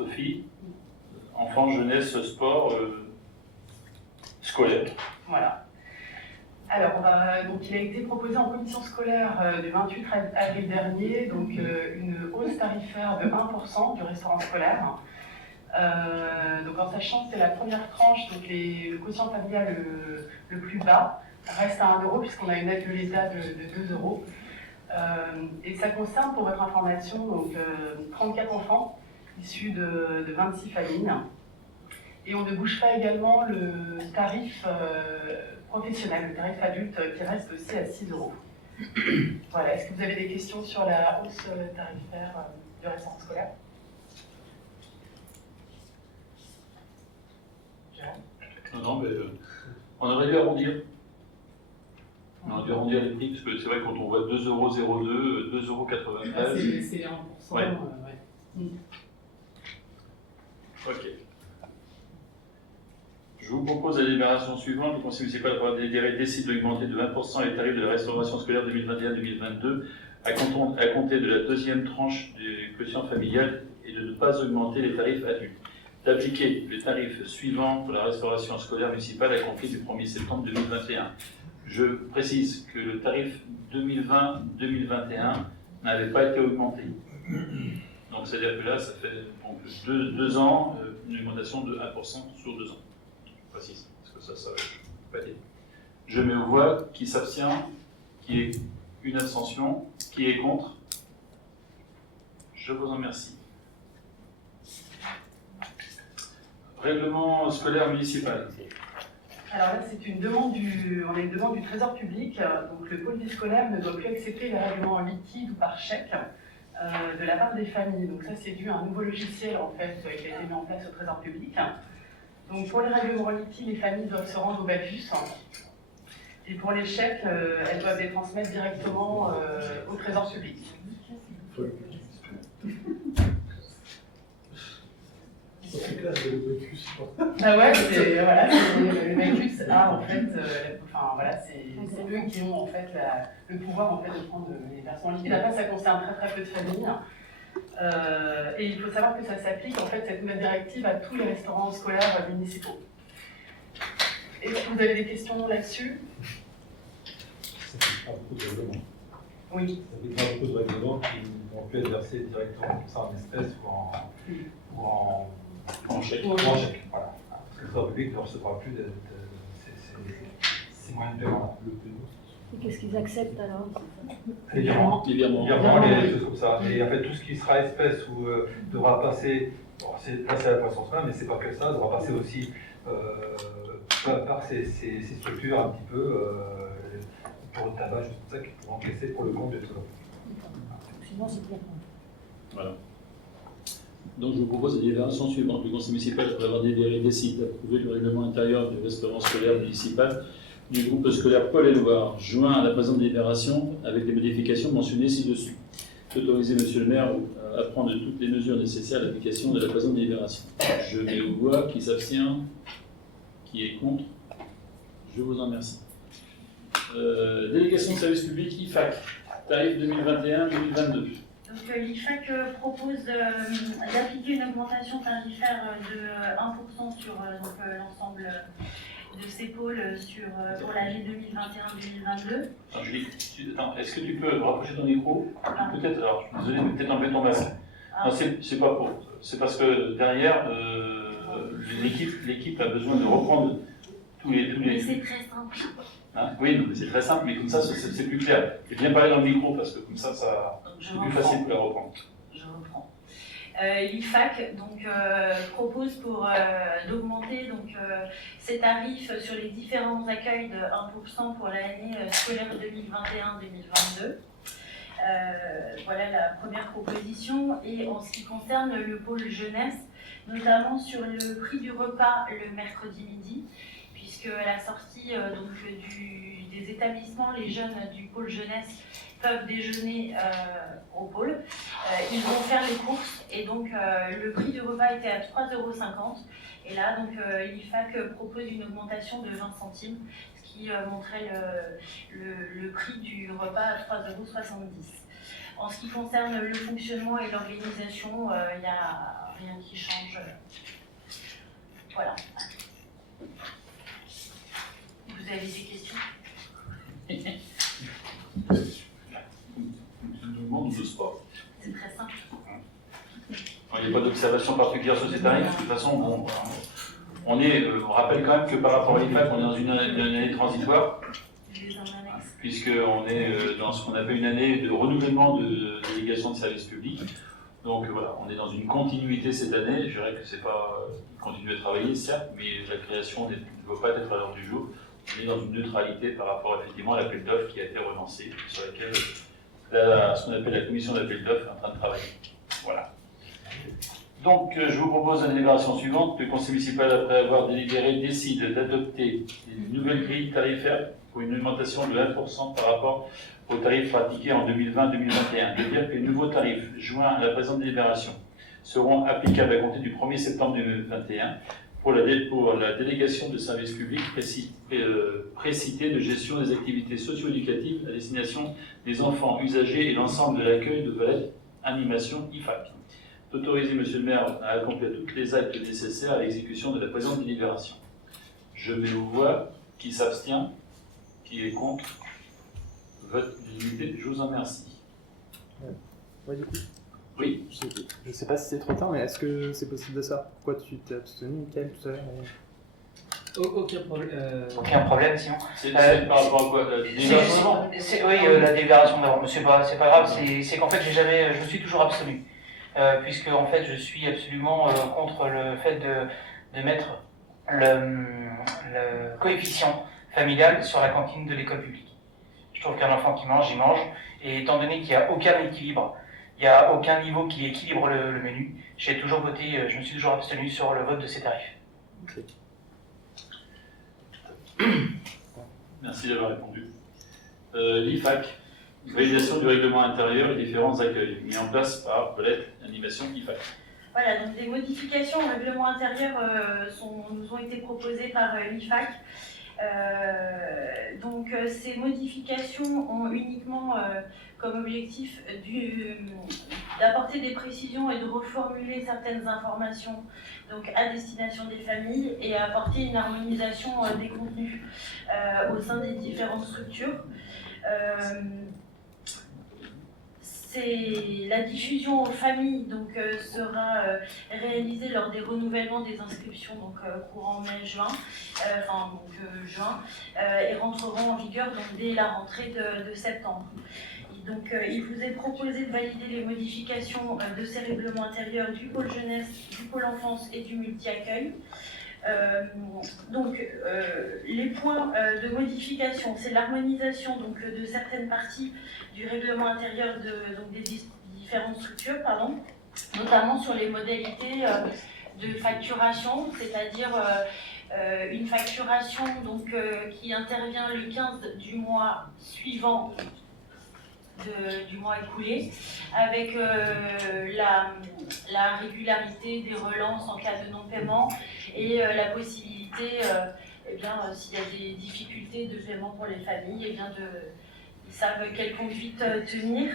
Sophie, enfants, jeunesse, sport, scolaire. Voilà. Alors, donc, il a été proposé en commission scolaire du 28 avril dernier, donc une hausse tarifaire de 1% du restaurant scolaire. Donc en sachant que c'est la première tranche, donc le quotient familial le plus bas reste à 1 euro puisqu'on a une aide de l'État de 2 euros. Et ça concerne, pour votre information, donc, 34 enfants issus de 26 familles. Et on ne bouge pas également le tarif professionnel, le tarif adulte qui reste aussi à 6 euros. Voilà, est-ce que vous avez des questions sur la hausse tarifaire du restaurant scolaire ? Non, mais on aurait dû arrondir. On aurait dû arrondir les prix, parce que c'est vrai, quand on voit 2,02 €, 2,93 €. C'est 1%. Ouais. Ouais. Ok. Je vous propose la délibération suivante. Le Conseil municipal décide d'augmenter de 20% les tarifs de la restauration scolaire 2021-2022 à compter de la deuxième tranche du quotient familial et de ne pas augmenter les tarifs adultes. D'appliquer les tarifs suivants pour la restauration scolaire municipale à compter du 1er septembre 2021. Je précise que le tarif 2020-2021 n'avait pas été augmenté. Donc c'est-à-dire que là, ça fait donc, deux ans, une augmentation de 1% sur 2 ans. Je précise, parce que ça va pas dire. Je mets aux voix qui s'abstient, qui est une abstention, qui est contre. Je vous en remercie. Règlement scolaire municipal. Alors là, c'est une demande du Trésor public. Donc le pôle scolaire ne doit plus accepter les règlements en liquide ou par chèque de la part des familles. Donc ça, c'est dû à un nouveau logiciel en fait qui a été mis en place au Trésor public. Donc pour les règlements en liquide, les familles doivent se rendre au BAFUS. Et pour les chèques, elles doivent les transmettre directement au Trésor public. Ah ouais, voilà, le BAFUS a en fait, c'est eux qui ont en fait le pouvoir en fait de prendre les versements liquides. Après, ça concerne très peu de familles. Et il faut savoir que ça s'applique en fait cette nouvelle directive à tous les restaurants scolaires municipaux. Est-ce que vous avez des questions là-dessus? Ça fait pas beaucoup de règlements. Oui. Ça fait pas beaucoup de règlements qui vont pu être versés directement comme ça en espèces ou en chèque. Voilà. Parce que le Trésor public ne recevra plus ces moyens de paiement. Et qu'est-ce qu'ils acceptent alors? Les virements. Les virements. Les choses comme ça. Et en fait, tout ce qui sera espèce ou devra passer, bon, c'est passé à la poisson semaine, mais c'est pas que ça, devra passer aussi par ces structures un petit peu pour le tabac, juste comme ça, qui pourront encaisser pour le compte de tout. Sinon, c'est clair. Voilà. Donc je vous propose la délibération suivante. Le Conseil municipal, après avoir délibéré, décide d'approuver le règlement intérieur du restaurant scolaire municipal du groupe scolaire Paul et Loire, joint à la présente délibération avec les modifications mentionnées ci-dessus. Autoriser Monsieur le maire à prendre toutes les mesures nécessaires à l'application de la présente délibération. Je mets aux voix qui s'abstient, qui est contre. Je vous en remercie. Délégation de service public IFAC, tarif 2021-2022. Donc l'IFAC propose d'appliquer une augmentation tarifaire de 1% sur l'ensemble de ces pôles pour l'année 2021-2022. Alors, Julie, est-ce que tu peux rapprocher ton micro? Peut-être, alors je suis désolé, mais peut-être enlever ton masque. Non, c'est pas pour. C'est parce que derrière, l'équipe a besoin de reprendre tous les. Mais c'est très simple. Hein, oui, non, mais c'est très simple, mais comme ça, c'est plus clair. Et bien parler dans le micro, parce que comme ça, c'est plus facile pour la reprendre. Je reprends. L'IFAC propose d'augmenter ses tarifs sur les différents accueils de 1% pour l'année scolaire 2021-2022. Voilà la première proposition. Et en ce qui concerne le pôle jeunesse, notamment sur le prix du repas le mercredi midi, puisque à la sortie des établissements, les jeunes du pôle jeunesse peuvent déjeuner au pôle. Ils vont faire les courses et donc le prix du repas était à 3,50 €. Et là, l'IFAC propose une augmentation de 20 centimes, ce qui monterait le prix du repas à 3,70 €. En ce qui concerne le fonctionnement et l'organisation, il n'y a rien qui change. Voilà. Vous avez des questions? Fonctionnement du sport. C'est très simple. Il n'y a pas d'observation particulière sur ces tarifs. De toute façon, bon, on rappelle quand même que par rapport à l'IFAC, on est dans une année transitoire, puisqu'on est dans ce qu'on appelle une année de renouvellement de délégation de services publics. Donc voilà, on est dans une continuité cette année. Je dirais que c'est pas. Ils continuent à travailler, certes, mais la création ne doit pas être à l'heure du jour. On est dans une neutralité par rapport effectivement à l'appel d'offres qui a été relancé, sur laquelle ce qu'on appelle la commission d'appel d'offres est en train de travailler. Voilà. Donc, je vous propose la délibération suivante. Le conseil municipal, après avoir délibéré, décide d'adopter une nouvelle grille tarifaire pour une augmentation de 1% par rapport aux tarifs pratiqués en 2020-2021. De dire que les nouveaux tarifs joints à la présente délibération seront applicables à compter du 1er septembre 2021 pour la délégation de services publics précités de gestion des activités socio-éducatives à destination des enfants usagers et l'ensemble de l'accueil de Valette Animation IFAC. D'autoriser M. le maire à accomplir toutes les actes nécessaires à l'exécution de la présente délibération. Je mets aux voix. Qui s'abstient? Qui est contre? Vote d'unité. Je vous en remercie. Ouais, du coup. Oui. Je ne sais pas si c'est trop tard, mais est-ce que c'est possible de ça? Pourquoi tu t'es abstenu, Michael, tout à l'heure? Aucun problème, sinon. C'est par rapport à quoi? Oui, la délibération d'avant, mais c'est pas grave, c'est qu'en fait, je me suis toujours abstenu. Puisque, en fait, je suis absolument contre le fait de mettre le coefficient familial sur la cantine de l'école publique. Je trouve qu'un enfant qui mange, il mange, et étant donné qu'il n'y a aucun équilibre, il n'y a aucun niveau qui équilibre le menu, je me suis toujours abstenu sur le vote de ces tarifs. Okay. Merci d'avoir répondu. L'IFAC, validation du règlement intérieur et différents accueils, mis en place par Valette Animation IFAC. Voilà, donc des modifications au règlement intérieur nous ont été proposées par l'IFAC. Ces modifications ont uniquement comme objectif d'apporter des précisions et de reformuler certaines informations à destination des familles et à apporter une harmonisation des contenus au sein des différentes structures. La diffusion aux familles sera réalisée lors des renouvellements des inscriptions courant mai-juin, et rentreront en vigueur dès la rentrée de septembre. Il vous est proposé de valider les modifications de ces règlements intérieurs du pôle jeunesse, du pôle enfance et du multi-accueil. Les points de modification, c'est l'harmonisation de certaines parties du règlement intérieur des différentes structures, notamment sur les modalités de facturation, c'est-à-dire une facturation qui intervient le 15 du mois suivant du mois écoulé, avec la régularité des relances en cas de non-paiement et la possibilité, s'il y a des difficultés de paiement pour les familles, ils savent quelle conduite tenir.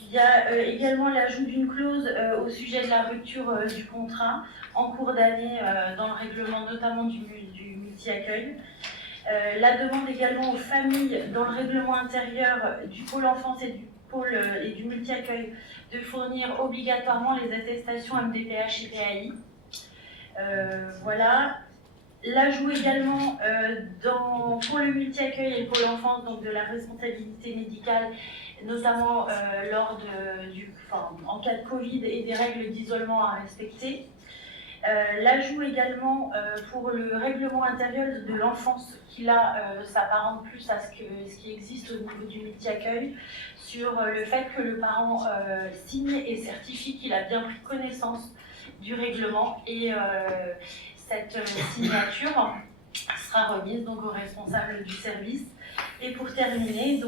Il y a également l'ajout d'une clause au sujet de la rupture du contrat en cours d'année dans le règlement, notamment du multi-accueil. La demande également aux familles dans le règlement intérieur du pôle enfance et du multi-accueil de fournir obligatoirement les attestations MDPH et PAI. Voilà. L'ajout également pour le multi-accueil et le pôle enfance de la responsabilité médicale, notamment en cas de Covid et des règles d'isolement à respecter. L'ajout également pour le règlement intérieur de l'enfance, qui là s'apparente plus à ce qui existe au niveau du multi-accueil, sur le fait que le parent signe et certifie qu'il a bien pris connaissance du règlement, et cette signature sera remise au responsable du service. Et pour terminer,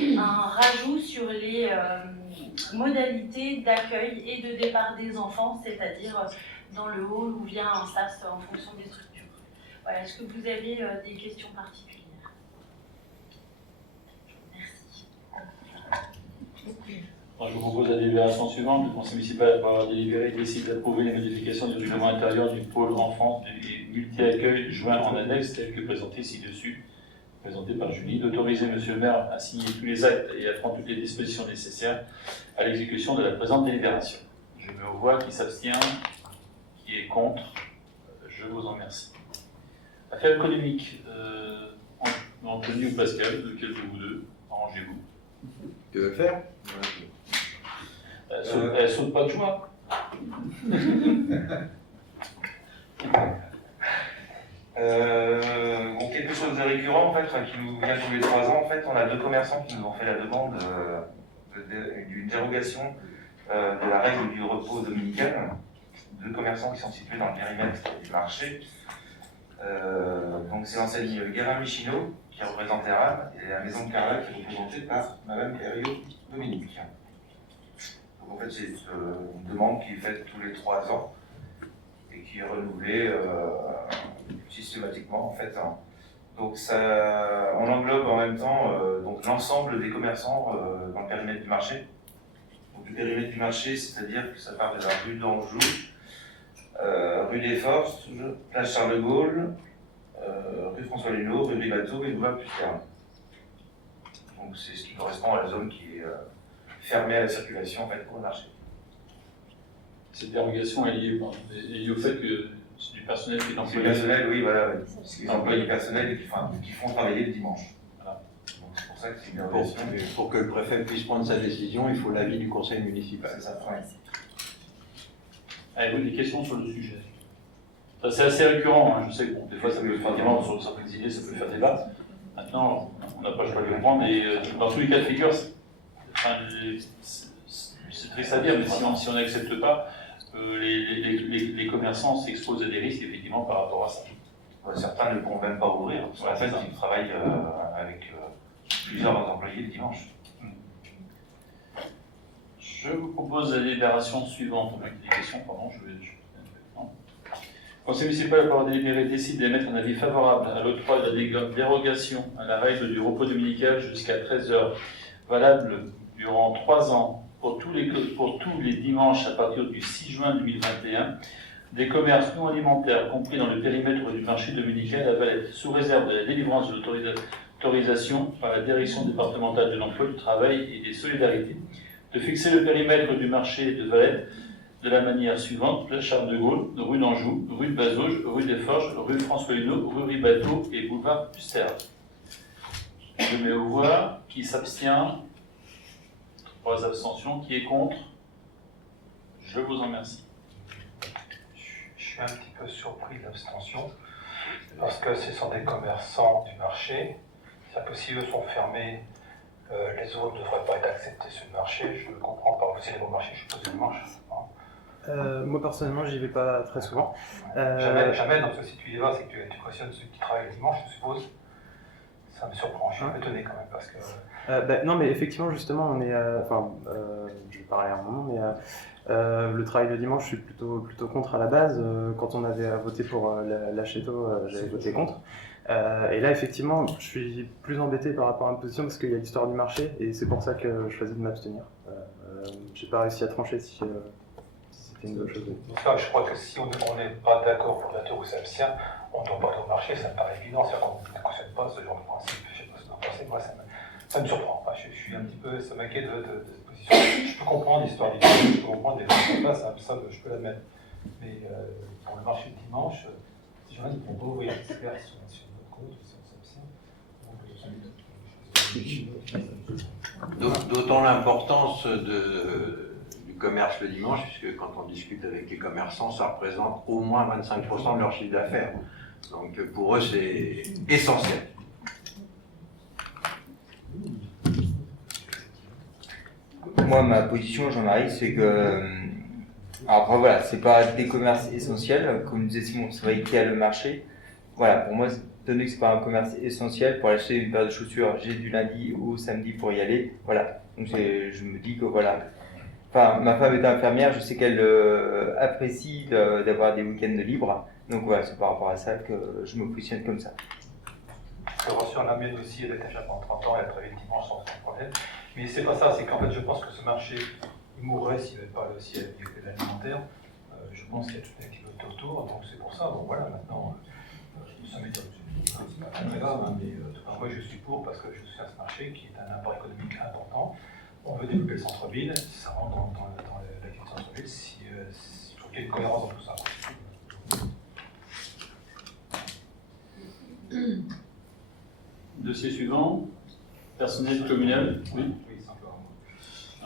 un rajout sur les modalités d'accueil et de départ des enfants, c'est-à-dire dans le hall ou via un sas en fonction des structures. Voilà, est-ce que vous avez des questions particulières? Merci. Alors, je vous propose la délibération suivante. Le conseil municipal, après avoir délibéré, décide d'approuver les modifications du règlement intérieur du pôle enfant et multi-accueil joint en annexe, tel que présenté ci-dessus, présenté par Julie, d'autoriser M. le maire à signer tous les actes et à prendre toutes les dispositions nécessaires à l'exécution de la présente délibération. Je mets aux voix qui s'abstient, qui est contre. Je vous en remercie. Affaire économique, Anthony ou Pascal, lequel de vous deux, arrangez-vous. Tu veux faire? Elle saute pas de joie. Bon, quelque chose de récurrent en fait, qui nous vient tous les 3 ans. En fait, on a 2 commerçants qui nous ont fait la demande d'une dérogation de la règle du repos dominical. 2 commerçants qui sont situés dans le périmètre du marché. Donc c'est l'enseigne Guérin Michino qui représente Eram et la maison de Carla qui est représentée par Madame Herriot Dominique. Donc en fait c'est une demande qui est faite tous les 3 ans et qui est renouvelée systématiquement en fait. Donc ça, on englobe en même temps donc l'ensemble des commerçants dans le périmètre du marché. Donc le périmètre du marché, c'est-à-dire que ça part de la rue d'Anjou, rue des Forces, place Charles de Gaulle, rue François Lénaud, rue des Bateaux et boulevard Pusterre. Donc c'est ce qui correspond à la zone qui est fermée à la circulation en fait, pour le marché. Cette dérogation est liée au fait que c'est du personnel qui est C'est employé. du personnel, oui, voilà. C'est des employés personnels qui font travailler le dimanche. Voilà. Donc c'est pour ça que c'est une dérogation. Pour que le préfet puisse prendre sa décision, il faut l'avis du conseil municipal. C'est ça, ouais. Avez-vous des questions sur le sujet? Ça, c'est assez récurrent, hein. Je sais que bon, des fois ça peut faire débat sur certaines idées, ça peut faire débat. Maintenant, on n'a pas le choix de le prendre, mais dans tous les cas de figure, c'est triste à dire, mais si on n'accepte pas, les commerçants s'exposent à des risques effectivement par rapport à ça. Certains ne pourront même pas ouvrir, parce qu'en fait ils travaillent avec plusieurs employés le dimanche. Je vous propose la délibération suivante. On a des questions, pardon, non. Le conseil municipal, après avoir délibéré, décide d'émettre un avis favorable à l'octroi de la dérogation à la règle du repos dominical jusqu'à 13h, valable durant 3 ans pour tous les dimanches à partir du 6 juin 2021, des commerces non alimentaires compris dans le périmètre du marché dominical à Valette, sous réserve de la délivrance de l'autorisation par la direction départementale de l'emploi, du travail et des solidarités, de fixer le périmètre du marché de Valette de la manière suivante: place Charles de Gaulle, rue d'Anjou, rue de Bazauges, rue des Forges, rue François Lénaud, rue Ribateau et boulevard Pusterre. Je mets aux voix. Qui s'abstient? 3 abstentions. Qui est contre? Je vous en remercie. Je suis un petit peu surpris de l'abstention, parce que ce sont des commerçants du marché. C'est-à-dire que si eux sont fermés, les autres ne devraient pas être acceptés sur le marché. Je ne comprends pas. Vous allez au marché, je suppose, le dimanche. Moi personnellement, j'y vais pas très souvent. Jamais, donc si tu y vas, c'est que tu cautionnes ceux qui travaillent le dimanche, je suppose. Ça me surprend, je suis un peu étonné quand même, parce que... non, mais effectivement, justement, on est... je vais parler à un moment, mais le travail le dimanche, je suis plutôt contre à la base. Quand on avait voté pour l'Acheto, j'avais voté contre. Et là, effectivement, je suis plus embêté par rapport à ma position, parce qu'il y a l'histoire du marché, et c'est pour ça que je choisis de m'abstenir. J'ai pas réussi à trancher si c'était une bonne chose. Donc ça, je crois que si on n'est pas d'accord pour la ou s'abstient, on ne doit pas aller au marché, ça me paraît évident. C'est-à-dire qu'on ne cautionne pas ce genre de principe. Je ne sais pas ce que vous en pensez, moi ça me surprend. Enfin, je suis un petit peu, ça m'inquiète de cette position. Je peux comprendre l'histoire du dimanche, je peux comprendre les choses comme ça, je peux l'admettre. Mais pour le marché du dimanche, ces gens-là, ils ne pourront pas ouvrir. C'est clair, sur notre compte, si on s'abstient. D'autant l'importance du commerce le dimanche, puisque quand on discute avec les commerçants, ça représente au moins 25% de leur chiffre d'affaires. Donc pour eux, c'est essentiel. Moi, ma position, Jean-Marie, c'est que... Alors après, voilà, c'est pas des commerces essentiels, comme disait Simon, c'est vrai qu'il y a le marché. Voilà, pour moi, donné que c'est pas un commerce essentiel, pour acheter une paire de chaussures, j'ai du lundi au samedi pour y aller. Voilà, donc je me dis que voilà... Enfin, ma femme est infirmière, je sais qu'elle apprécie d'avoir des week-ends libres. Donc voilà, c'est par rapport à ça que je me positionne comme ça. J'ai reçu un ami aussi, elle était déjà pendant 30 ans, elle travaillait le dimanche sans problème. Mais c'est pas ça, c'est qu'en fait je pense que ce marché il mourrait s'il n'y avait pas l'alimentaire. Je pense qu'il y a toute une activité autour, donc c'est pour ça. Donc voilà, maintenant, ça m'étonne. C'est pas très grave, hein, mais moi je suis pour parce que je suis à ce marché qui est un apport économique important. On veut développer le centre-ville, ça rentre dans l'activité centre-ville, si je trouve qu'il y a une cohérence dans tout ça. Dossier suivant, personnel communal. Oui. Oui, simplement.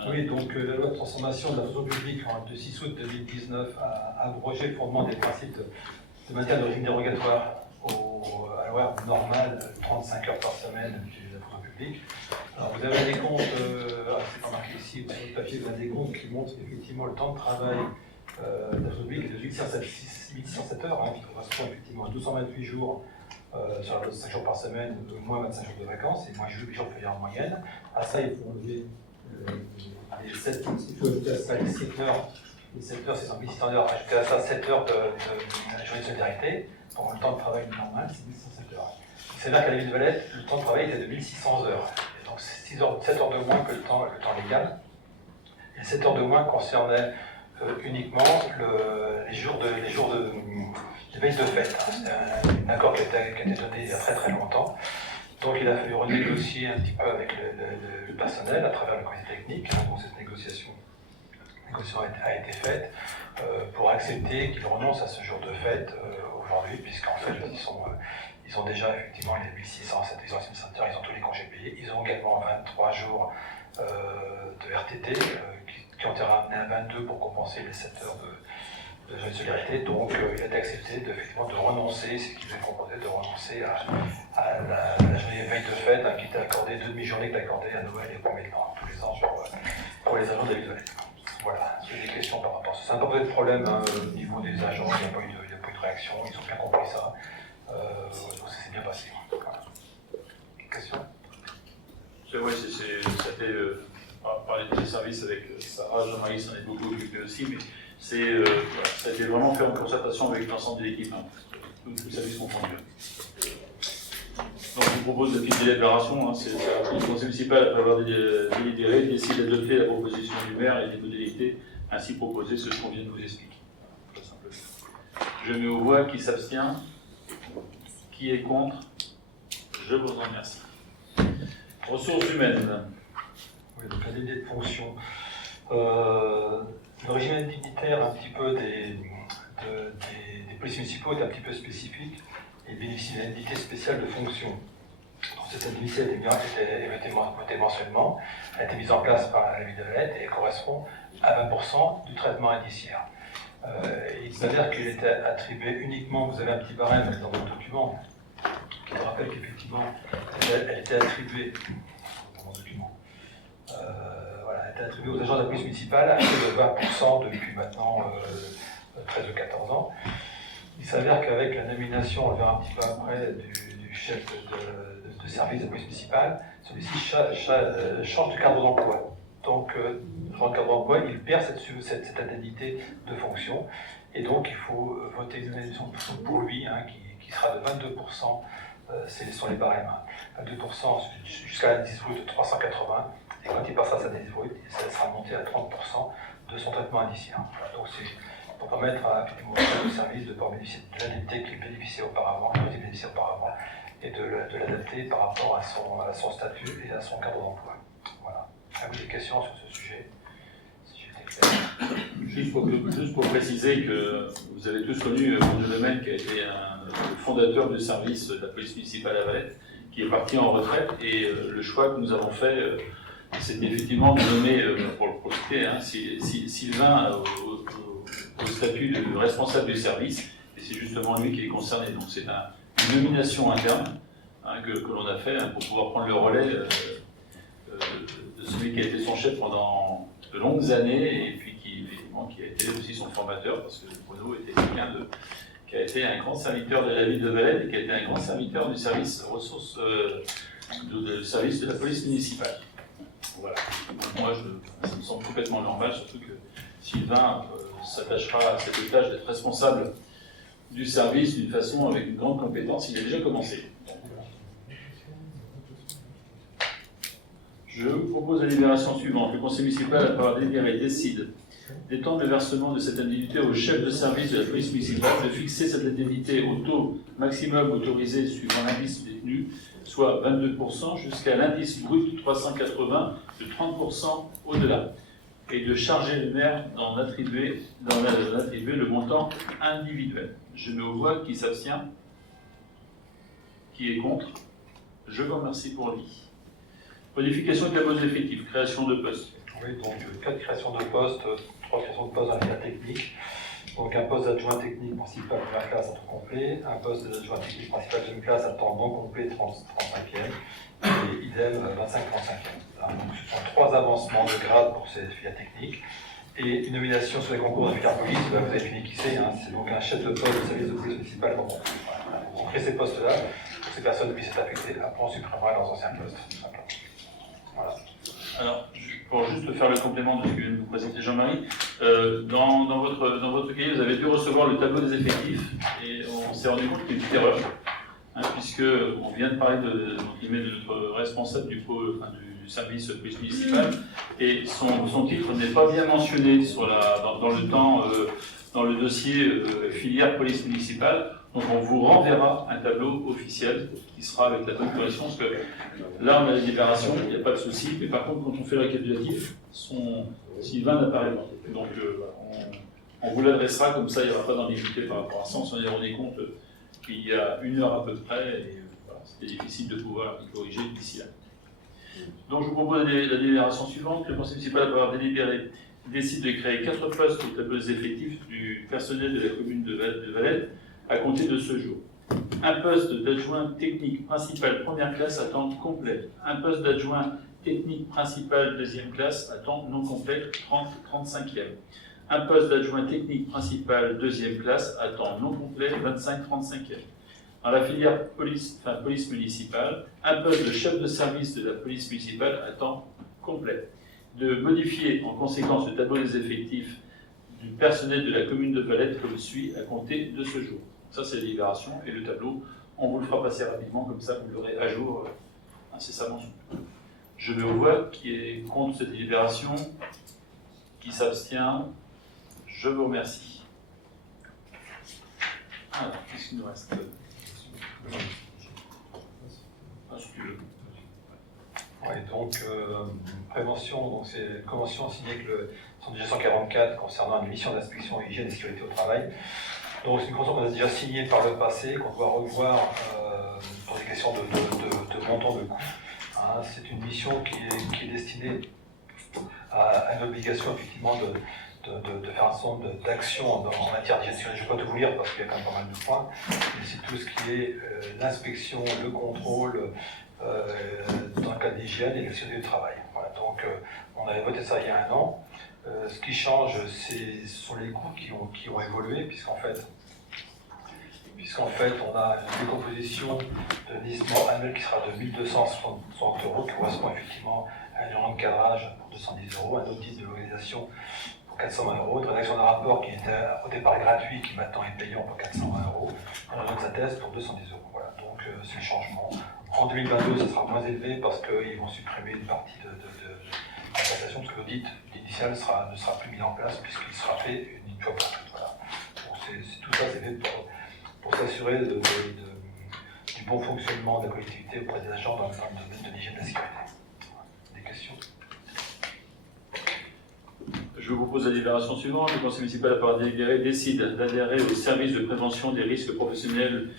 Oui, donc la loi de transformation de la fonction publique de 6 août 2019 a abrogé le fondement des principes de maintien de régime dérogatoire à l'horaire normal, 35 heures par semaine de la fonction publique. Alors vous avez des comptes, c'est pas marqué ici, sur le papier, vous avez des comptes qui montrent effectivement le temps de travail de la fonction publique est de 807 heures, qui correspond effectivement à 228 jours sur la base de 5 jours par semaine, moins 25 jours de vacances et moins 8 jours fériés en moyenne. À ça, il faut enlever les 7, il faut ajouter à ça les 7 heures. Les 7 heures, c'est 1600 heures. Ajouter à ça 7 heures de journée de solidarité. Donc le temps de travail normal, c'est 1107 heures. C'est-à-dire qu'à la ville de Valette, le temps de travail était de 1600 heures. Et donc 7 heures de moins que le temps légal. Et 7 heures de moins concernaient uniquement les jours de veille de fête. C'est un accord qui a été donné il y a très très longtemps. Donc il a fallu renégocier un petit peu avec le personnel à travers le comité technique. Donc cette négociation a été faite pour accepter qu'ils renoncent à ce jour de fête aujourd'hui, puisqu'en fait ils ont déjà effectivement les 1600, ils ont 7 heures, ils ont tous les congés payés. Ils ont également 23 jours de RTT qui ont été ramenés à 22 pour compenser les 7 heures de solidarité. Donc il a été accepté effectivement de renoncer, c'est ce qu'il avait proposé, de renoncer à la journée veille de fête qui était accordée, 2 demi-journées qui étaient accordées à Noël et au 1er novembre tous les ans pour les agents de la ville de Valette. Voilà, c'est des questions par rapport à ça. C'est un peu de problème au niveau des agents, il n'y a pas eu de réaction, ils ont bien compris ça. Donc ça s'est bien passé. Voilà. Question ? Oui, ça fait parler de tes services avec Sarah, Jean-Marie s'en est beaucoup occupé aussi, mais ça a été vraiment fait en concertation avec l'ensemble de l'équipe, tous les services confondus. Donc je vous propose de fiche de déclaration, c'est le conseil municipal, après avoir délibéré, décide d'adopter la proposition du maire et les modalités ainsi proposées, ce qu'on vient de vous expliquer. Tout simplement. Je mets aux voix, qui s'abstient, qui est contre, je vous en remercie. Ressources humaines. Oui, donc l'indemnité de fonction. Le régime indemnitaire un petit peu des policiers municipaux est un petit peu spécifique et bénéficie d'une indemnité spéciale de fonction. Donc, cette indemnité a été votée mensuellement, elle a été mise en place par la ville de Valette et elle correspond à 20% du traitement indiciaire. Il s'avère qu'il était attribué uniquement, vous avez un petit barème dans votre document qui vous rappelle qu'effectivement elle était attribuée dans mon document. Voilà, elle était attribuée aux agents de la police municipale à près de 20% depuis maintenant 13 ou 14 ans. Il s'avère qu'avec la nomination, on le verra un petit peu après, du chef de service de la police municipale, celui-ci change de cadre d'emploi. Donc, change de cadre d'emploi, il perd cette indemnité de fonction. Et donc, il faut voter une indemnité de fonction pour lui, qui sera de 22%, sont les barèmes, 22% jusqu'à la 10 de 380. Et quand il passera sa 10 ça sera monté à 30% de son traitement indiciaire. Voilà, donc c'est pour permettre à au service de pouvoir bénéficier de l'indemnité qu'il bénéficiait auparavant, et de l'adapter par rapport à son statut et à son cadre d'emploi. Voilà. Avez-vous des questions sur ce sujet? Si j'étais clair. Juste pour préciser que vous avez tous connu Bruno Lemaine, qui a été le fondateur du service de la police municipale à Valette, qui est parti en retraite, et le choix que nous avons fait, c'était effectivement de nommer, pour le citer, Sylvain au statut de responsable du service, et c'est justement lui qui est concerné. Donc c'est une nomination interne que l'on a fait pour pouvoir prendre le relais de celui qui a été son chef pendant de longues années, et puis qui a été aussi son formateur, parce que Bruno était quelqu'un qui a été un grand serviteur de la ville de Valette et qui a été un grand serviteur du service ressources, service de la police municipale. Voilà. Moi, ça me semble complètement normal, surtout que Sylvain s'attachera à cette tâche d'être responsable du service d'une façon avec une grande compétence. Il a déjà commencé. Je vous propose la délibération suivante. Le conseil municipal, après avoir délibéré, décide d'étendre le versement de cette indemnité au chef de service de la police municipale, de fixer cette indemnité au taux maximum autorisé suivant l'indice détenu, soit 22%, jusqu'à l'indice brut 380 de 30% au-delà, et de charger le maire d'en attribuer le montant individuel. Je mets aux voix. Qui s'abstient? Qui est contre? Je vous remercie pour lui. Modification de tableau d'effectifs, création de postes. Oui, donc 4 créations de postes, 3 créations de postes dans la filière technique. Donc un poste d'adjoint technique principal première classe à temps complet, un poste d'adjoint technique principal deuxième classe à temps non complet 35e, et idem 25-35e. Donc ce sont 3 avancements de grade pour ces filières techniques. Et une nomination sur les concours de filière police, vous avez fini qui c'est, c'est donc un chef de poste de service de police municipale. On crée ces postes-là, pour que ces personnes puissent être affectées, après on supprimera leurs anciens postes, tout simplement. Voilà. Alors, pour juste faire le complément de ce que vient de vous présenter Jean-Marie, dans votre cahier, vous avez dû recevoir le tableau des effectifs et on s'est rendu compte qu'il y a une petite erreur, puisqu'on vient de parler de notre responsable du service police municipale et son titre n'est pas bien mentionné dans le dossier filière police municipale. Donc on vous renverra un tableau officiel qui sera avec la bonne correction, parce que là on a la libération, il n'y a pas de souci, mais par contre quand on fait le récapitulatif, Sylvain n'apparaît pas. Donc on vous l'adressera, comme ça il n'y aura pas d'ambiguïté par rapport à ça. On s'en est rendu compte qu'il y a 1 heure à peu près, et voilà, c'était difficile de pouvoir y corriger d'ici là. Donc je vous propose la délibération suivante. Le conseil municipal, après avoir délibéré, décide de créer 4 postes au tableau des effectifs du personnel de la commune de Valette à compter de ce jour. Un poste d'adjoint technique principal première classe à temps complet. Un poste d'adjoint technique principal deuxième classe à temps non complet 35e. Un poste d'adjoint technique principal deuxième classe à temps non complet 25-35e. Dans la filière police municipale, un poste de chef de service de la police municipale à temps complet. De modifier en conséquence le tableau des effectifs du personnel de la commune de Valette comme suit à compter de ce jour. Ça, c'est la délibération, et le tableau, on vous le fera passer rapidement, comme ça vous l'aurez à jour incessamment. Je mets aux voix. Qui est contre cette délibération? Qui s'abstient? Je vous remercie. Alors, qu'est-ce qu'il nous reste? Si tu veux. Oui, donc prévention, donc c'est une convention signée avec le centre de gestion 44 concernant une mission d'inspection hygiène et sécurité au travail. Donc c'est une convention qu'on a déjà signée par le passé, qu'on doit revoir pour des questions de montant de coût. C'est une mission qui est destinée à une obligation effectivement de faire un certain nombre d'actions en matière de gestion. Je ne vais pas tout vous lire parce qu'il y a quand même pas mal de points, mais c'est tout ce qui est l'inspection, le contrôle, dans le cadre d'hygiène et de la sécurité du travail. Voilà, donc on avait voté ça il y a 1 an. Ce qui change, ce sont les coûts qui ont évolué, puisqu'en fait, on a une décomposition de l'indemnissement annuel qui sera de 1 260 €, qui correspond effectivement à un euro de cadrage pour 210 €, un autre titre de localisation pour 420 €, une rédaction d'un rapport qui était au départ gratuit, qui maintenant est payant pour 420 €, et un autre atteste pour 210 €. Voilà, donc c'est le changement. En 2022, ça sera moins élevé parce qu'ils vont supprimer une partie de la taxation, parce que l'audit initial ne sera plus mis en place puisqu'il sera fait une fois pour toutes. Voilà. Donc tout ça, c'est fait pour s'assurer du bon fonctionnement de la collectivité auprès des agents dans le domaine de l'hygiène et de la sécurité. Des questions? Je vous propose la délibération suivante. Le conseil municipal, après avoir délibéré, décide d'adhérer au service de prévention des risques professionnels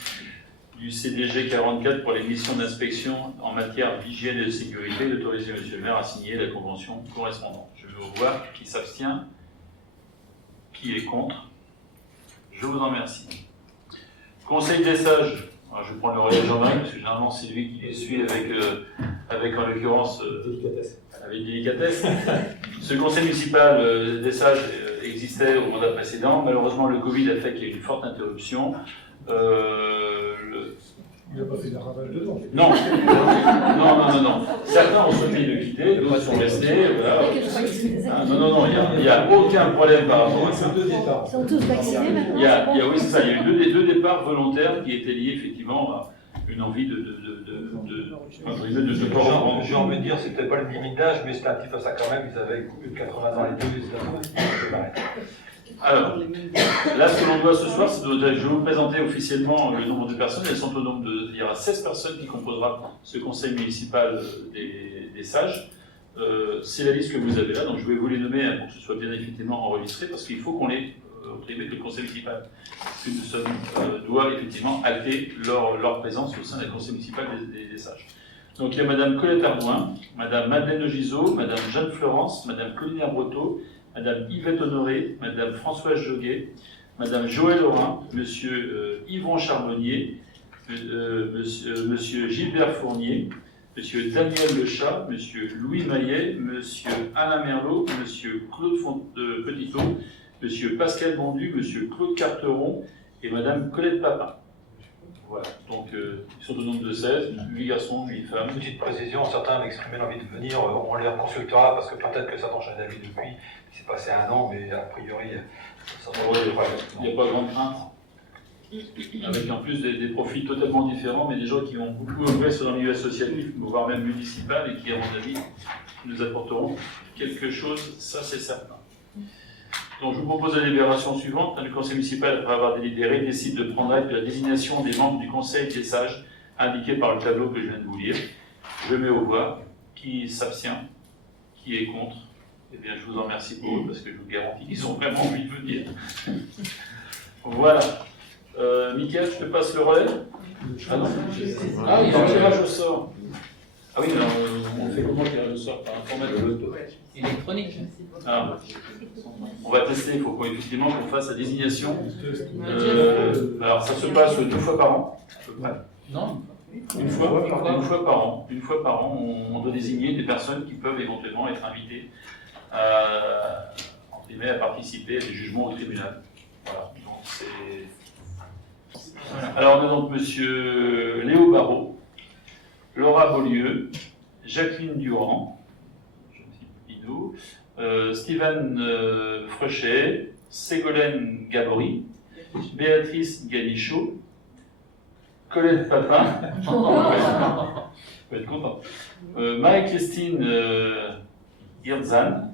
du CDG 44 pour les missions d'inspection en matière d'hygiène et de sécurité, d'autoriser M. le maire à signer la convention correspondante. Je vais vous voir. Qui s'abstient? Qui est contre? Je vous en remercie. Conseil des sages. Alors, je vais prendre le relais de Jean-Marie, parce que généralement c'est lui qui les suit avec en l'occurrence avec délicatesse. Ce conseil municipal des sages existait au mandat précédent. Malheureusement, le Covid a fait qu'il y a eu une forte interruption. Il n'a pas fait de ravage dedans. Non. Certains ont souhaité le quitter, d'autres sont restés. Voilà. Non, il n'y a aucun problème par rapport à ça. Ils sont tous vaccinés maintenant. Oui, c'est ça. Il y a eu deux départs volontaires qui étaient liés effectivement à une envie J'ai envie de dire, c'est peut-être pas le limite d'âge, mais c'était un petit peu ça quand même. Ils avaient plus de 80 ans les deux, Alors, là, ce que l'on doit ce soir, c'est je vais vous présenter officiellement le nombre de personnes. Elles sont au nombre il y aura 16 personnes qui composera ce conseil municipal des sages. C'est la liste que vous avez là, donc je vais vous les nommer pour que ce soit bien effectivement enregistré, parce qu'il faut qu'on les que le conseil municipal doit effectivement acter leur présence au sein du conseil municipal des sages. Donc il y a Madame Colette Ardouin, Madame Madeleine Giseau, Madame Jeanne Florence, Madame Colina Breteau, Madame Yvette Honoré, Madame Françoise Joguet, Madame Joël Laurin, Monsieur Yvon Charbonnier, Monsieur Gilbert Fournier, Monsieur Daniel Lechat, Monsieur Louis Maillet, Monsieur Alain Merlot, Monsieur Claude Petitot, Monsieur Pascal Bondu, Monsieur Claude Carteron et Madame Colette Papin. Voilà, donc ils sont au nombre de 16, 8 garçons, 8 femmes. Petite précision, certains ont exprimé l'envie de venir, on les reconsultera parce que peut-être que ça a changé d'avis depuis, il s'est passé un an, mais a priori, ça il n'y a pas grande crainte. Avec en plus des profils totalement différents, mais des gens qui ont beaucoup œuvré sur le milieu associatif, voire même municipal, et qui, à mon avis, nous apporteront quelque chose, ça c'est certain. Donc je vous propose la délibération suivante. Le conseil municipal, après avoir délibéré, décide de prendre acte de la désignation des membres du conseil des sages, indiqués par le tableau que je viens de vous lire. Je mets aux voix. Qui s'abstient? Qui est contre? Eh bien, je vous en remercie pour eux, parce que je vous garantis qu'ils ont vraiment envie de venir. Voilà. Mickaël, je te passe le relais? Ah non? Ah, il y a un tirage au sort. Ah oui, mais on fait comment le tirage au sort? Par informatique électronique. Ah. On va tester, il faut effectivement qu'on fasse la désignation. Alors ça se passe 2 fois par an, à peu près. Non, une fois par an. Une fois par an, on doit désigner des personnes qui peuvent éventuellement être invitées à participer à des jugements au tribunal. Voilà. Donc, alors on a donc Monsieur Léo Barrault, Laura Beaulieu, Jacqueline Durand, Steven Frechet, Ségolène Gabory, Béatrice Ganichot, Colette Papin, vous être content, Marie-Christine Hirzan,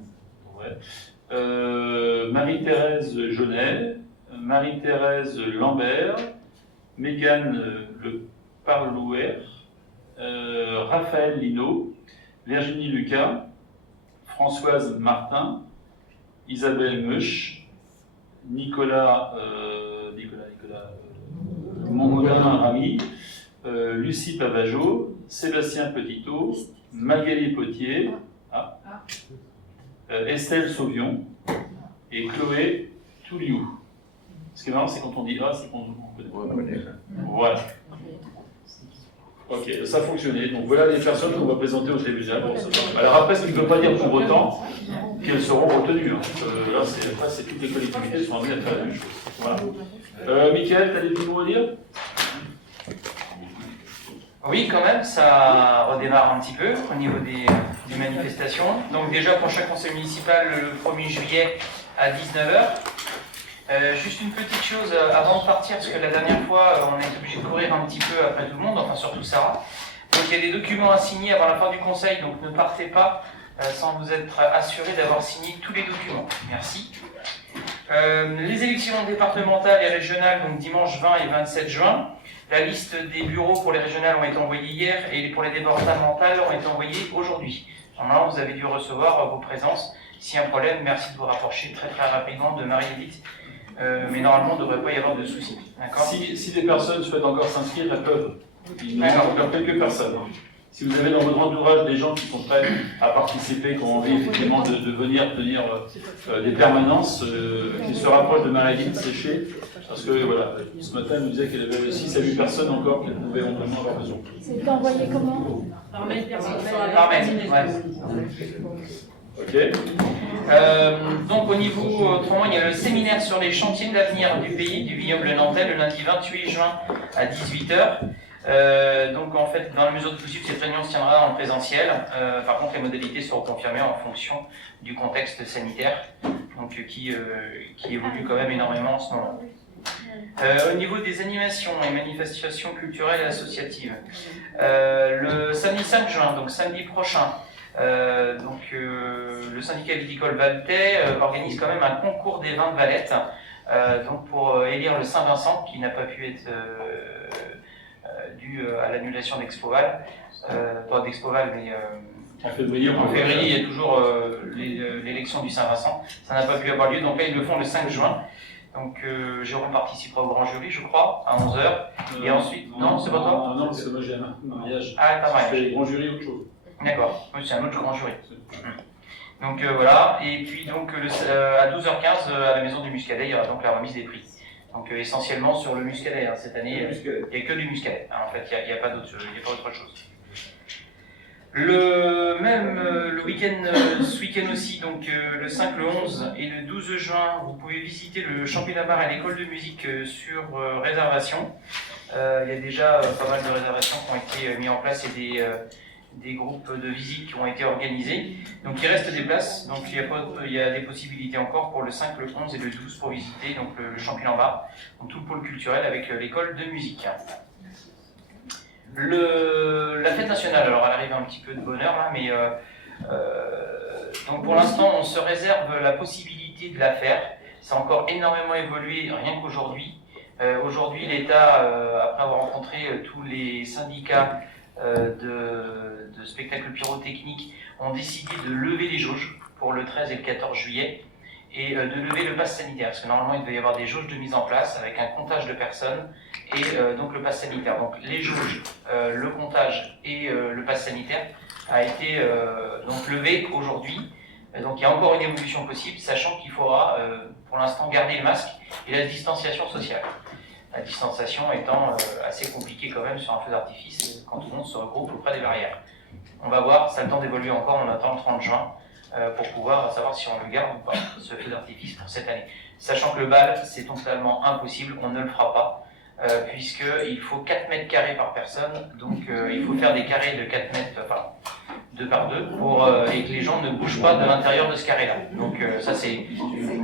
Marie-Thérèse Jaunet, Marie-Thérèse Lambert, Mégane Le Parlouer, Raphaël Lino, Virginie Lucas, Françoise Martin, Isabelle Meuch, Nicolas Mongodin Rami, Lucie Pavageau, Sébastien Petitot, Magali Potier, Estelle Sauvion et Chloé Touliou. Ce qui est marrant, c'est quand on dit A, c'est qu'on connaît. Voilà. Ok, ça a fonctionné. Donc voilà les personnes qu'on va présenter au tribunal. Alors après, ce qui ne veut pas dire pour autant qu'elles seront retenues. Là, c'est toutes les collectivités qui sont amenées à faire la même chose. Voilà. Mickaël, tu as des petits mots à dire? Oui, quand même, ça redémarre un petit peu au niveau des manifestations. Donc déjà pour chaque conseil municipal le 1er juillet à 19h. Juste une petite chose avant de partir, parce que la dernière fois on a été obligé de courir un petit peu après tout le monde, enfin surtout Sarah. Donc il y a des documents à signer avant la fin du conseil, donc ne partez pas sans vous être assuré d'avoir signé tous les documents. Merci. Les élections départementales et régionales, donc dimanche 20 et 27 juin. La liste des bureaux pour les régionales ont été envoyées hier et pour les départementales ont été envoyées aujourd'hui. Normalement, vous avez dû recevoir vos présences. S'il y a un problème, merci de vous rapprocher très rapidement de Marie-Édith. Mais normalement, il ne devrait pas y avoir de soucis. Si des personnes souhaitent encore s'inscrire, elles peuvent. Il nous manque encore quelques personnes. Si vous avez dans votre entourage des gens qui sont prêts à participer, qui ont envie effectivement de venir tenir des permanences, qui se rapprochent de Marie-Édith Séché, parce que voilà, ce matin elle nous disait qu'elle avait 6 à 8 personnes encore qu'elle pouvait éventuellement avoir besoin. C'est envoyé comment? Par mail. Par mail, ouais. Ok. Donc au niveau, autrement, il y a le séminaire sur les chantiers de l'avenir du pays, du vignoble nantais, le lundi 28 juin à 18h. Donc en fait, dans la mesure du possible, cette réunion se tiendra en présentiel. Par contre, les modalités seront confirmées en fonction du contexte sanitaire, donc qui évolue quand même énormément en ce moment. Au niveau des animations et manifestations culturelles et associatives, le samedi 5 juin, donc samedi prochain, le syndicat viticole Valtais organise quand même un concours des vins de Valette, donc pour élire le Saint-Vincent qui n'a pas pu être dû à l'annulation d'Expoval, pas d'Expoval mais en février, il y a toujours l'élection du Saint-Vincent, ça n'a pas pu avoir lieu, donc là ils le font le 5 juin. Donc Jérôme participera au grand jury, je crois, à 11h. Et ensuite, non, c'est pas toi? Non, c'est moi j'ai un mariage. Ah, t'as mariage. Je fais les grands jurys autre chose. D'accord, oui, c'est un autre grand jury. Donc voilà, et puis donc à 12h15 à la maison du Muscadet, il y aura donc la remise des prix. Donc essentiellement sur le Muscadet, hein, cette année, il n'y a que du Muscadet. Hein, en fait, il n'y a pas autre chose. Le week-end, ce week-end aussi, donc le 5, le 11 et le 12 juin, vous pouvez visiter le championnat bar à l'école de musique sur réservation. Il y a déjà pas mal de réservations qui ont été mises en place et des groupes de visite qui ont été organisés. Donc il reste des places, donc il y a des possibilités encore pour le 5, le 11 et le 12 pour visiter donc, le championnat bar, donc tout le pôle culturel avec l'école de musique. La fête nationale, alors elle arrive un petit peu de bonheur là, mais donc pour l'instant on se réserve la possibilité de la faire. Ça a encore énormément évolué rien qu'aujourd'hui. Aujourd'hui l'État, après avoir rencontré tous les syndicats de spectacles pyrotechniques, ont décidé de lever les jauges pour le 13 et le 14 juillet et de lever le pass sanitaire, parce que normalement il devait y avoir des jauges de mise en place avec un comptage de personnes et donc le pass sanitaire. Donc les jauges, le comptage et le pass sanitaire a été donc levé aujourd'hui. Donc il y a encore une évolution possible, sachant qu'il faudra pour l'instant garder le masque et la distanciation sociale. La distanciation étant assez compliquée quand même sur un feu d'artifice quand tout le monde se regroupe auprès des barrières. On va voir, ça a le temps d'évoluer encore, on attend le 30 juin pour pouvoir savoir si on le garde ou pas, ce feu d'artifice pour cette année. Sachant que le bal, c'est totalement impossible, on ne le fera pas, puisqu'il faut 4 mètres carrés par personne, donc il faut faire des carrés de 4 mètres, enfin 2 par 2, et que les gens ne bougent pas de l'intérieur de ce carré-là. Donc ça c'est,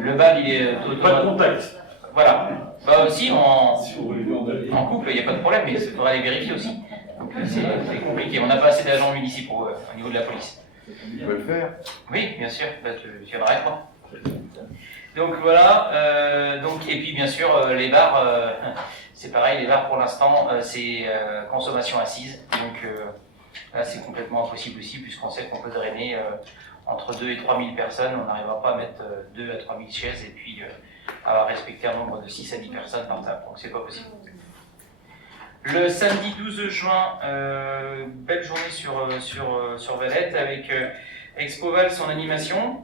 le bal il est... Pas de contact. Voilà. Bah aussi en couple, il n'y a pas de problème, mais il faudra les vérifier aussi. Donc c'est compliqué, on n'a pas assez d'agents municipaux au niveau de la police. Tu peux le faire? Oui, bien sûr, bah, tu viendras avec moi. Donc voilà, et puis bien sûr les bars, c'est pareil, les bars pour l'instant c'est consommation assise, donc là c'est complètement impossible aussi puisqu'on sait qu'on peut drainer entre 2 et 3 000 personnes, on n'arrivera pas à mettre 2 à 3 000 chaises et puis à respecter un nombre de 6 à 10 personnes par table, donc c'est pas possible. Le samedi 12 juin, belle journée sur Valette avec Expoval, son animation.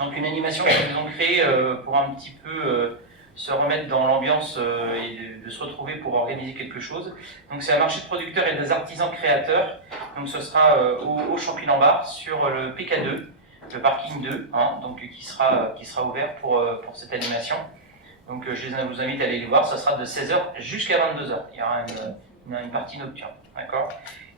Donc une animation qu'ils ont créée pour un petit peu se remettre dans l'ambiance et de se retrouver pour organiser quelque chose. Donc c'est un marché de producteurs et des artisans créateurs. Donc ce sera au Champignon-Bar sur le PK2, le parking 2, hein, donc qui sera ouvert pour cette animation. Donc je vous invite à aller les voir, ça sera de 16h jusqu'à 22h. Il y aura une partie nocturne, d'accord?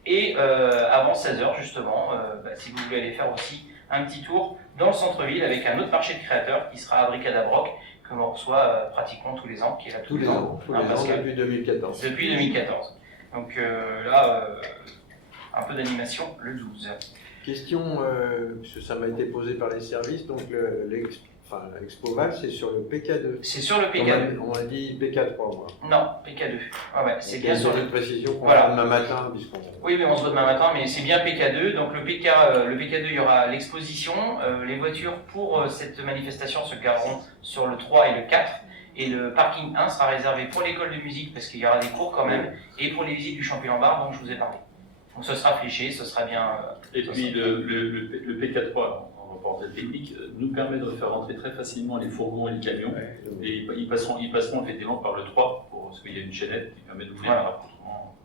Et avant 16h justement, si vous voulez aller faire aussi un petit tour dans le centre-ville avec un autre marché de créateurs qui sera à Bricadabroc, que l'on reçoit pratiquement tous les ans, qui est là tous les ans depuis 2014. Depuis 2014. Donc là, un peu d'animation le 12. Question, puisque ça m'a été posé par les services, donc Expoval, c'est sur le PK2. C'est sur le PK2. On m'a dit PK3, moi. Non, PK2. Ouais, c'est bien sur une précision qu'on voilà. demain matin, puisqu'on... Oui, mais on se voit demain matin, mais c'est bien PK2. Donc le PK2, il y aura l'exposition. Les voitures pour cette manifestation se gareront sur le 3 et le 4. Et le parking 1 sera réservé pour l'école de musique, parce qu'il y aura des cours quand même, et pour les visites du Champignon-Bar dont je vous ai parlé. Donc ce sera fléché, ce sera bien... Et puis le PK3, en reportage technique, nous permet de faire rentrer très facilement les fourgons et les camions. Et ils passeront effectivement par le 3, parce qu'il y a une chaînette qui permet d'ouvrir un rapprochement.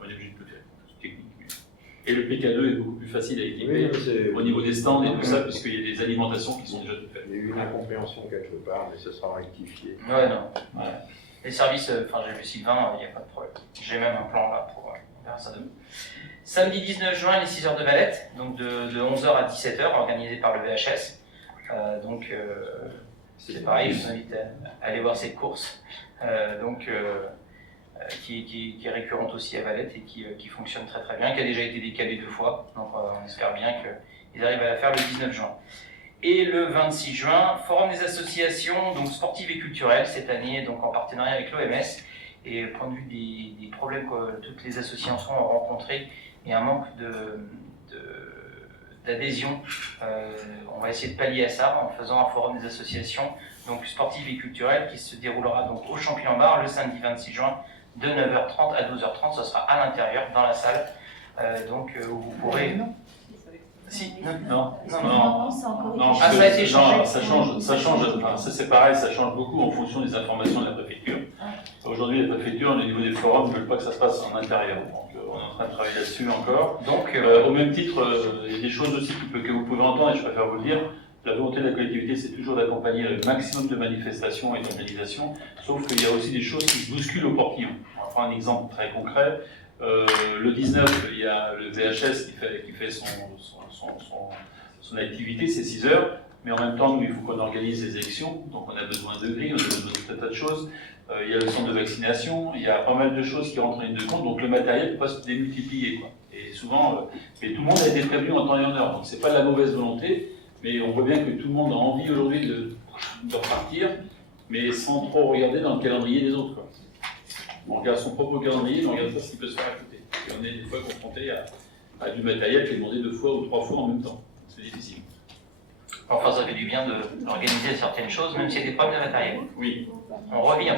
On est obligé de le faire, c'est technique. Et le PK2 est beaucoup plus facile à équiper au niveau des stands et tout ça, puisqu'il y a des alimentations qui sont déjà toutes faites. Il y a eu une incompréhension quelque part, mais ce sera rectifié. Ouais, non. Ouais. Les services, j'ai vu Sylvain, il n'y a pas de problème. J'ai même un plan là pour faire ça demain. Samedi 19 juin, les 6h de Valette, donc de 11h à 17h, organisé par le VHS. C'est pareil, je vous invite à aller voir cette course qui est récurrente aussi à Valette et qui fonctionne très très bien, qui a déjà été décalée 2 fois, donc on espère bien qu'ils arrivent à la faire le 19 juin. Et le 26 juin, Forum des associations donc sportives et culturelles, cette année donc en partenariat avec l'OMS, et au point de vue des problèmes que toutes les associations ont rencontrés, et un manque d'adhésion, on va essayer de pallier à ça en faisant un forum des associations donc sportives et culturelles qui se déroulera donc au Champy-en-Bar le samedi 26 juin de 9h30 à 12h30, ce sera à l'intérieur dans la salle, où vous pourrez... Si, non, ça a été changé. Ça change, enfin, ça c'est pareil, ça change beaucoup en fonction des informations de la préfecture. Aujourd'hui, la préfecture, au niveau des forums, ne veut pas que ça se passe en intérieur. Donc, on est en train de travailler là-dessus encore. Donc, au même titre, il y a des choses aussi que vous pouvez entendre, et je préfère vous le dire. La volonté de la collectivité, c'est toujours d'accompagner le maximum de manifestations et d'organisations, sauf qu'il y a aussi des choses qui se bousculent au portillon. On va prendre un exemple très concret. Le 19, il y a le VHS qui fait son activité, c'est 6 heures, mais en même temps, nous, il faut qu'on organise les élections, donc on a besoin de grilles, on a besoin de tout un tas de choses. Il y a le centre de vaccination, il y a pas mal de choses qui rentrent en ligne de compte, donc le matériel ne peut pas se démultiplier, quoi. Et souvent, mais tout le monde a été prévenu en temps et en heure, donc c'est pas de la mauvaise volonté, mais on voit bien que tout le monde a envie aujourd'hui de repartir, mais sans trop regarder dans le calendrier des autres, quoi. On regarde son propre calendrier, mais on regarde pas ce qui peut se faire à côté. Et on est des fois confronté à du matériel qui est demandé 2 fois ou 3 fois en même temps. C'est difficile. Enfin, ça fait du bien d'organiser certaines choses, même si il y a des problèmes de matériel. Oui. On revient.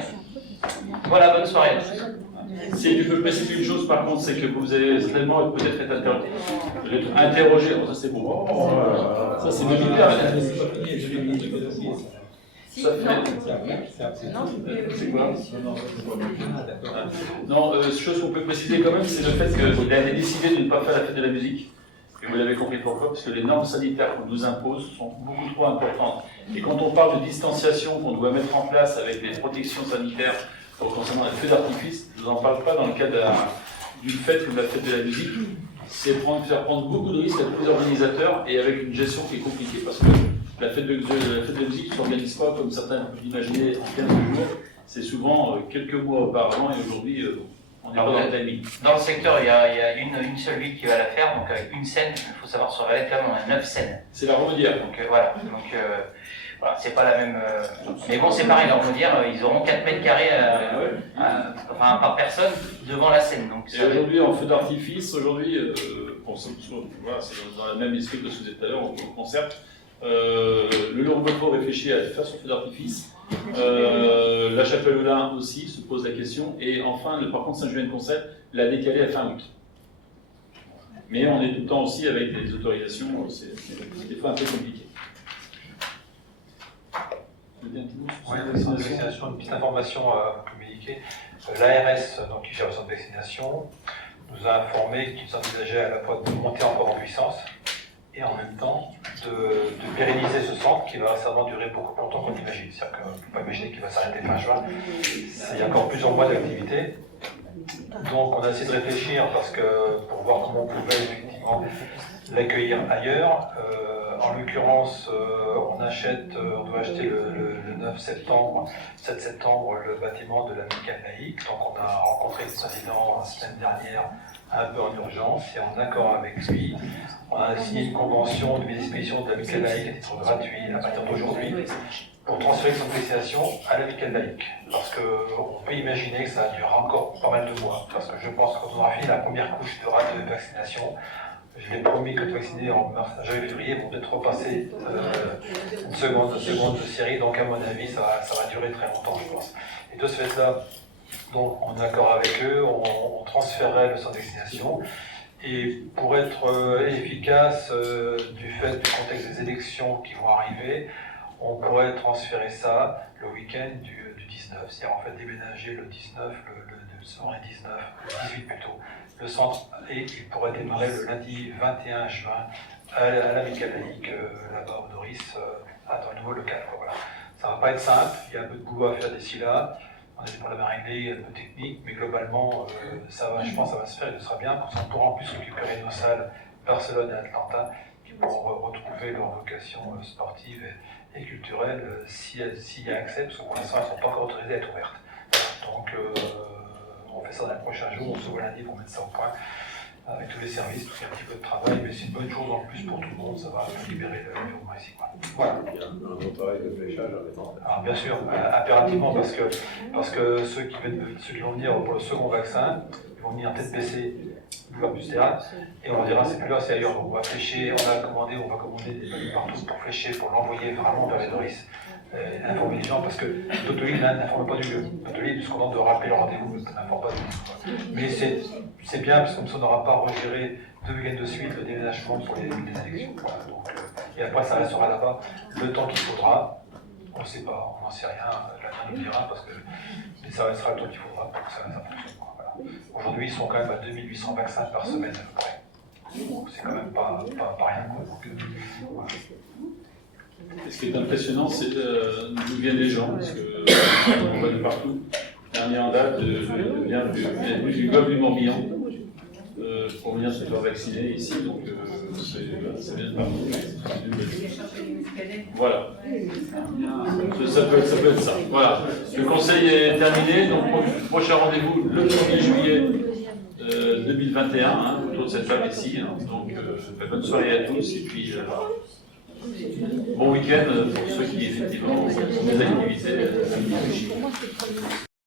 Voilà, bonne soirée. Si tu peux préciser une chose par contre, c'est que vous allez tellement peut-être être interrogé. Oh, ça c'est beau. Ça c'est militaire. C'est quoi? Non, chose qu'on peut préciser quand même, c'est le fait qu'il a été décidé de ne pas faire la fête de la musique. Et vous l'avez compris pourquoi? Parce que les normes sanitaires qu'on nous impose sont beaucoup trop importantes. Et quand on parle de distanciation qu'on doit mettre en place avec des protections sanitaires concernant les feux d'artifice, je ne vous en parle pas dans le cadre d'une fête comme la fête de la musique. C'est faire prendre beaucoup de risques à tous les organisateurs et avec une gestion qui est compliquée. Parce que la fête de la musique ne s'organise pas comme certains peuvent l'imaginer en 15 jours. C'est souvent quelques mois auparavant et aujourd'hui, on est pas dans le timing. Dans le secteur, il y a une seule ville qui va la faire, donc avec une scène. Il faut savoir sur Valette, on a 9 scènes. C'est la Romaudière. Donc voilà. Voilà, c'est pas la même. Mais bon, c'est pareil, la Romaudière, ils auront 4 mètres carrés par personne devant la scène. Donc, et aujourd'hui, en feu d'artifice, aujourd'hui, voilà, c'est dans la même esprit que ce que vous êtes tout à l'heure au concert. Le Longbopo réfléchit à faire son feu d'artifice. La Chapelle-Olin aussi se pose la question. Et enfin, par contre, Saint-Julien-de-Concert l'a décalé à fin août. Mais on est tout le temps aussi avec des autorisations, c'est des fois un peu compliqué. Oui, le centre de vaccination, une petite information à communiquer. L'ARS, donc, qui gère le centre de vaccination, nous a informé qu'il s'envisageait à la fois de monter encore en puissance et en même temps de pérenniser ce centre qui va certainement durer beaucoup plus longtemps qu'on imagine. C'est-à-dire qu'on ne peut pas imaginer qu'il va s'arrêter fin juin. Il y a encore plusieurs mois d'activité. Donc on a essayé de réfléchir pour voir comment on pouvait effectivement l'accueillir ailleurs. En l'occurrence, on doit acheter le 7 septembre, le bâtiment de l'Amicale laïque. Donc on a rencontré le président la semaine dernière un peu en urgence et en accord avec lui. On a signé une convention de mise à disposition de l'Amicale laïque à titre gratuit à partir d'aujourd'hui pour transférer son vaccination à l'Amicale laïque. Parce qu'on peut imaginer que ça durera encore pas mal de mois. Parce que je pense que quand on aura fini la première couche de vaccination, je l'ai promis que de vacciner en janvier-février vont peut-être repasser une seconde série, donc à mon avis ça va durer très longtemps je pense. Et de ce fait-là, donc en accord avec eux, on transférerait le centre de vaccination. Et pour être efficace du fait du contexte des élections qui vont arriver, on pourrait transférer ça le week-end du 19, c'est-à-dire en fait déménager le 19, le soir et 19, le 18 plutôt, le centre, et il pourrait démarrer le lundi 21 juin à l'Amicale laïque, là-bas au Doris, dans le nouveau local. Voilà. Ça ne va pas être simple, il y a un peu de boulot à faire d'ici là, on a des problèmes à régler, il y a un peu technique, mais globalement, je pense que ça va se faire et ce sera bien, parce qu'on pourra en plus récupérer nos salles Barcelone et Atlanta, qui pourront retrouver leur vocation sportive et culturelle s'il y a accès, parce que pour l'instant elles ne sont pas encore autorisées à être ouvertes. on fait ça dans les prochains jours, on se voit lundi pour mettre ça au point avec tous les services, tout un petit peu de travail, mais c'est une bonne chose en plus pour tout le monde, ça va libérer le mouvement ici. Voilà. Il y a un bon travail de fléchage en mettant. Alors bien sûr, impérativement, parce que ceux qui vont venir pour le second vaccin, ils vont venir tête baissée, boulevard du terrain, et on leur dira c'est plus là, c'est ailleurs. Donc on va flécher, on va commander des papiers partout pour flécher, pour l'envoyer vraiment vers les nourrices. Informer les gens, parce que l'hôtelier n'informe pas du lieu. L'hôtelier est contente de rappeler le rendez-vous, n'informe pas du lieu. Mais c'est bien, parce que comme ça on n'aura pas à regérer 2 week-ends de suite le déménagement pour les élections. Voilà, donc, et après ça restera là-bas le temps qu'il faudra. On ne sait pas, on n'en sait rien, l'avenir nous dira, parce que ça restera le temps qu'il faudra pour que ça fonctionne. Voilà. Aujourd'hui, ils sont quand même à 2800 vaccins par semaine à peu près. Donc c'est quand même pas rien. Quoi. Donc, voilà. Ce qui est impressionnant, c'est d'où viennent les gens, parce qu'on voit de partout. Dernier en date vient du golfe du Morbihan pour venir se faire vacciner ici, donc ça vient de partout. C'est une belle chose. Voilà. Ça peut être ça. Voilà. Le conseil est terminé, donc prochain rendez-vous le 1er juillet 2021, autour de cette table ici. Donc bonne soirée à tous, et puis bon week-end pour ceux qui effectivement ont des activités.